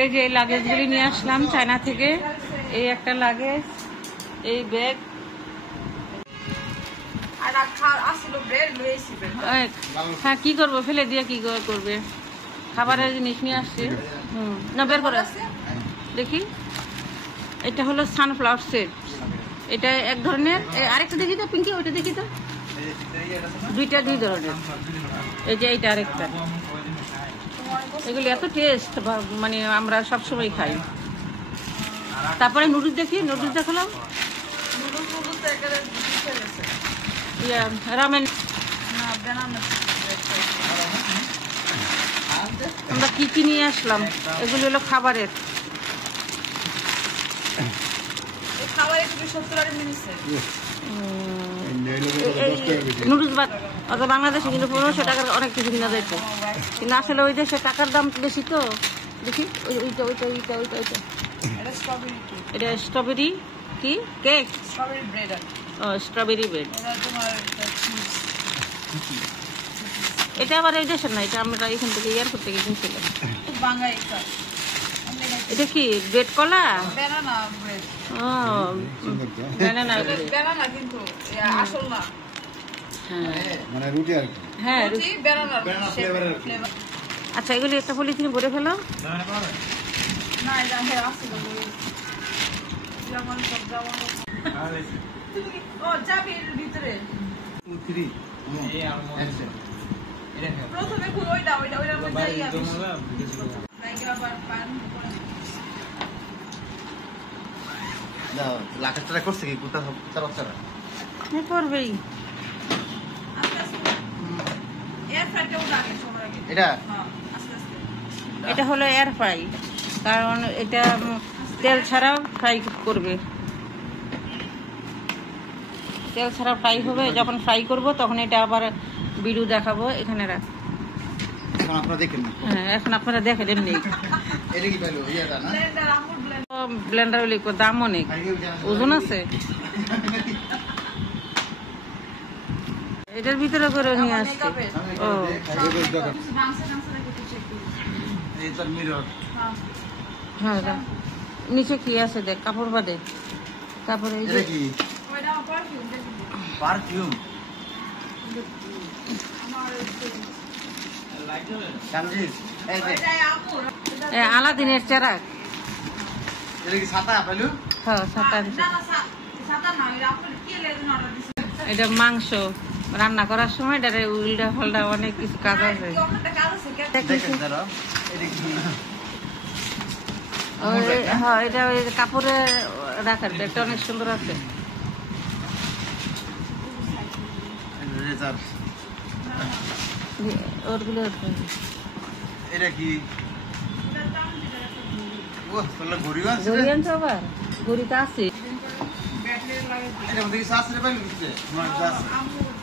এই যে লাগেজগুলি নিয়ে আসলাম চায়না থেকে। এই একটা লাগেজ, এই ব্যাগ, হ্যাঁ কি করবো ফেলে দিয়ে কি করবে, খাবারের জিনিস নিয়ে আসছে। না বের করে দেখি। এটা হলো সানফ্লাওয়ার সেট, এটা এক ধরনের। আরেকটা দেখি তো পিঙ্কি, ওইটা দেখি তো, দুই ধরনের। এই যে এইটা আরেকটা। এগুলি এত টেস্ট, মানে আমরা সবসময় খাই। তারপরে নুডলস দেখি, নুডলস দেখালাম, রামেন। আমরা কি কি নিয়ে আসলাম, এগুলি হলো খাবারের। নুডলস অত বাংলাদেশে কিন্তু 1500 টাকার অনেক কিছু কিনা যাইতো, কিন্তু আসলে ওই দেশে টাকার দাম বেশি তো। দেখি ওইটা ওইটা ওইটা ওইটা ওইটা এটা স্ট্রবেরি কি কেক, ও স্ট্রবেরি ব্রেড। এটা আবার এই দেশের না, এটা আমরা এখান থেকে এয়ারপোর্ট থেকে কিনছিলাম। এটা কি ব্রেড কলা? ও ব্যানানা কিন্তু আসল না, মানে রুটি আর কি। হ্যাঁ আচ্ছা, এগুলি একটা পলিথিনে ভরে ফেলো। করবেই এটা হলো এয়ার ফ্রাই, কারণ এটা তেল ছাড়াও ফ্রাই করবে, তেল ছাড়া ফ্রাই হবে। যখন ফ্রাই করব তখন এটা আবার ভিডিও দেখাবো। এখানে রাখ, হ্যাঁ এখন আপনারা দেখেন। এমনি ব্লেন্ডার দাম অনেক, ওজন আছে। এটার ভিতরে করে নিয়ে আসছে। ও হ্যাঁ, নিচে কি আছে দেখ, কাপড় বাদে। তারপরে আলাদিনের চেরাক, এটা মাংস রান্না করার সময় এটা উল্টা ফাল্টা অনেক কিছু কাজ আছে। হ্যাঁ এটা ওই কাপড়ে রাখার, এটা অনেক সুন্দর আছে। ওরগুলো ঘড়িটা আছে।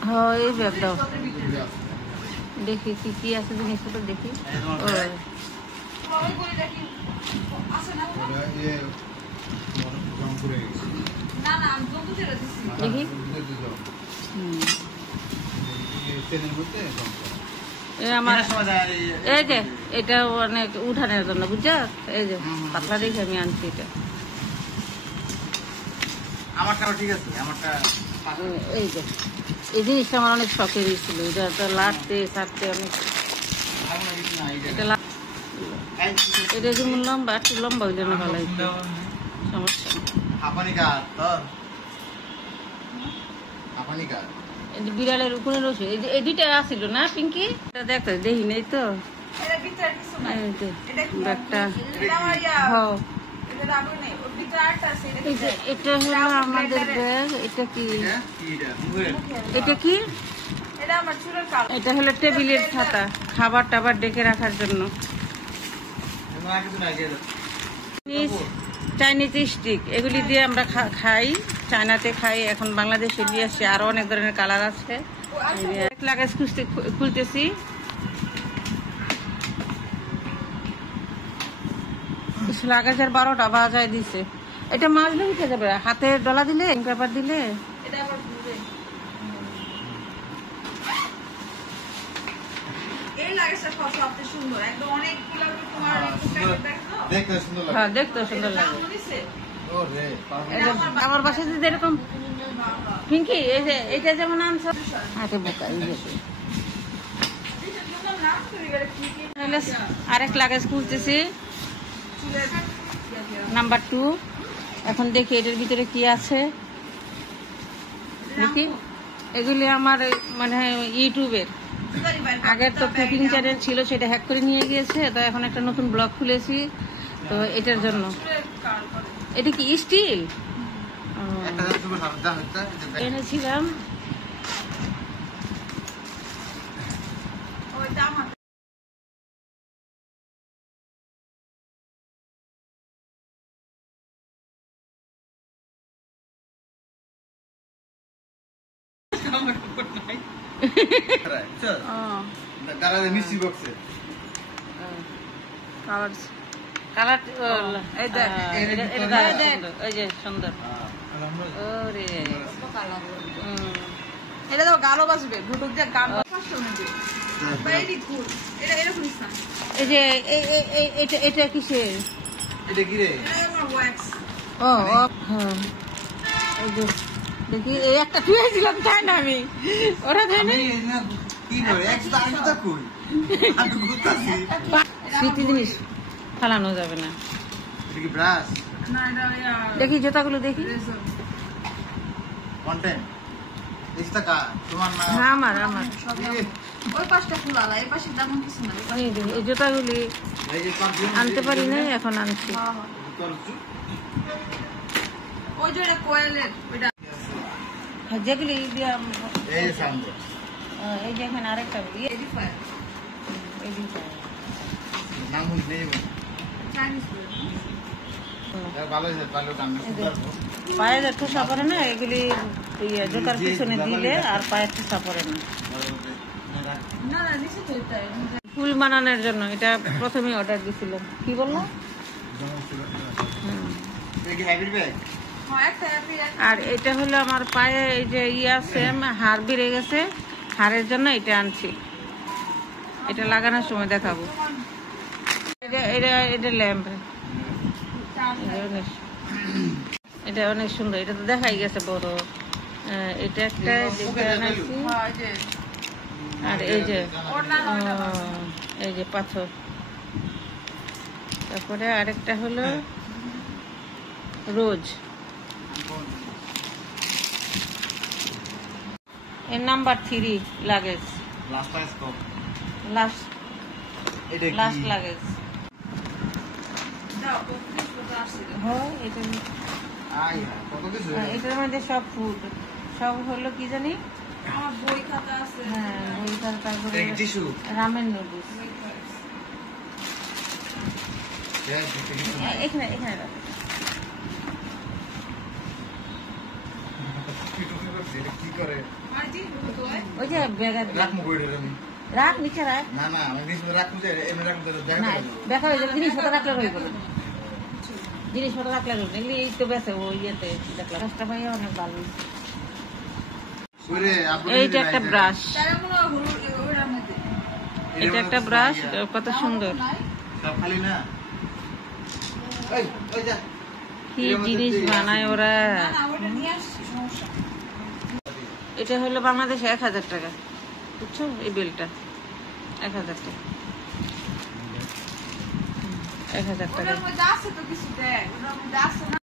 হ্যাঁ এই ব্যাগটাও দেখি কি কি আছে জিনিসপত্র দেখি। দেখি আমার এই যে এটা অনেক উঠানের জন্য, বুঝছো? এই যে পাতলা দেখে আমি আনছি এটা। এই যে এই জিনিসটা আমার অনেক শখের ছিল, এটা লাটতে সারতে অনেক। এটা যেমন লম্বা, একটু লম্বা হইলে না ভালো হইতো, সমস্যা। বিড়ালের উপরে রয়েছে এই দুইটা আসছিল না পিঙ্কি, দেখো দেখি নেই তো ব্যাগটা। এটা হলো আমাদের ব্যাগ। এটা কি, এটা কি? এটা হলো টেবিলের ছাতা, খাবার টাবার ডেকে রাখার জন্য। চাইনিজ স্টিক, এগুলি দিয়ে আমরা খাই, চায়নাতে খাই, এখন বাংলাদেশে নিয়ে আসছে। আরো অনেক ধরনের কালার আছে। লাগেজ খুলতেছি। লাগেজের 12টা বাজায় দিছে। এটা মাছ উঠে যাবে, হাতে ডলা দিলে, পেপার দিলে। এই লাগেজটা সবচেয়ে সুন্দর একদম অনেকগুলো তোমার দেখতে সুন্দর লাগে। হ্যাঁ দেখতে সুন্দর লাগে। ওরে আমার বাসায় যদি এরকম পিঙ্কি এই যে এটা যেমন আনছো হাতে বোকা এই যে আরেক লাগেজ খুলতেছি নাম্বার 2। এখন দেখি এটার ভিতরে কি আছে দেখি। এগুলি আমার মানে ইউটিউবের আগের তো কুকিং চ্যানেল ছিল, সেটা হ্যাক করে নিয়ে গিয়েছে, তো এখন একটা নতুন ব্লগ খুলেছি তো এটার জন্য। এটা কি স্টিল এনেছিলাম। কালার এই যে সুন্দর। এটা তো গালো বাজবে ঘুটুক দিয়ে গান এই যে এটা কিসের? এটা কি রে? ও হ্যাঁ এই যে দেখি এই একটা টুয়েছিলাম তাই না আমি ওরা জানি কি করে একটা আইটা কই আর গুতাছি স্মৃতি জিনিস ফালানো যাবে না। এটা কি ব্রাশ? না এটা দেখি জুতাগুলো দেখি। কন্টেন্ট এটা কা তোমার না? হ্যাঁ আমার ওই পাশটা খোলা এই পাশে তেমন কিছু না। এই জুতাগুলি এই যে পারফিউম আনতে পারি না, এখন আনছি। ওই যে এটা কোয়েলের ওইটা যেগুলি এই সামনে এই যে এখানে আরেকটা এডিফায়ার নাম নেই চাইনিজ ভালো হয়েছে ভালো কাম পায়ের ঠোসা পড়ে না, এগুলি জুতার পিছনে দিলে আর পায়ের ঠোসা পড়ে না। না না নিচে তো এটা ফুল বানানোর জন্য এটা প্রথমে অর্ডার দিয়েছিলাম। কি বললো? হ্যাপি ব্যাগ আর এটা হলো আমার পায়ে এই যে আছে হাড় বেড়ে গেছে, হাড়ের জন্য এটা আনছি। এটা লাগানোর সময় দেখাবো। এটা ল্যাম্প, এটা অনেক সুন্দর। এটা তো দেখাই গেছে বড়। এটা একটা আনাচ্ছি। আর এই যে পাথর। তারপরে আরেকটা হলো রোজ, এর নাম্বার 3 লাগেজ, লাস্ট লাগেজ। এটার মধ্যে সব ফুড, সব হলো কি জানি বই খাতা আছে। হ্যাঁ বই খাতা, তারপরে রামেন নুডলস। এখানে রাখ। কি করে ওই যে ব্যাগে রাখ, নিচে রাখ। না না আমি নিচে রাখবো যে এমনি রাখবো দেখা হয়ে যাবে। জিনিসপত্র রাখলে রয়ে গেল, জিনিসপত্র রাখলে রয়ে গেল। এই তো বেছে ওই ইয়েতে দেখলাম। রাস্তা ভাই অনেক ভালো। এইটা একটা ব্রাশ, এটা একটা ব্রাশ, কত সুন্দর। কি জিনিস বানায় ওরা। এটা হলো বাংলাদেশে 1000 টাকা, বুঝছো? এই বেলটা 1000 টাকা, 1000 টাকা।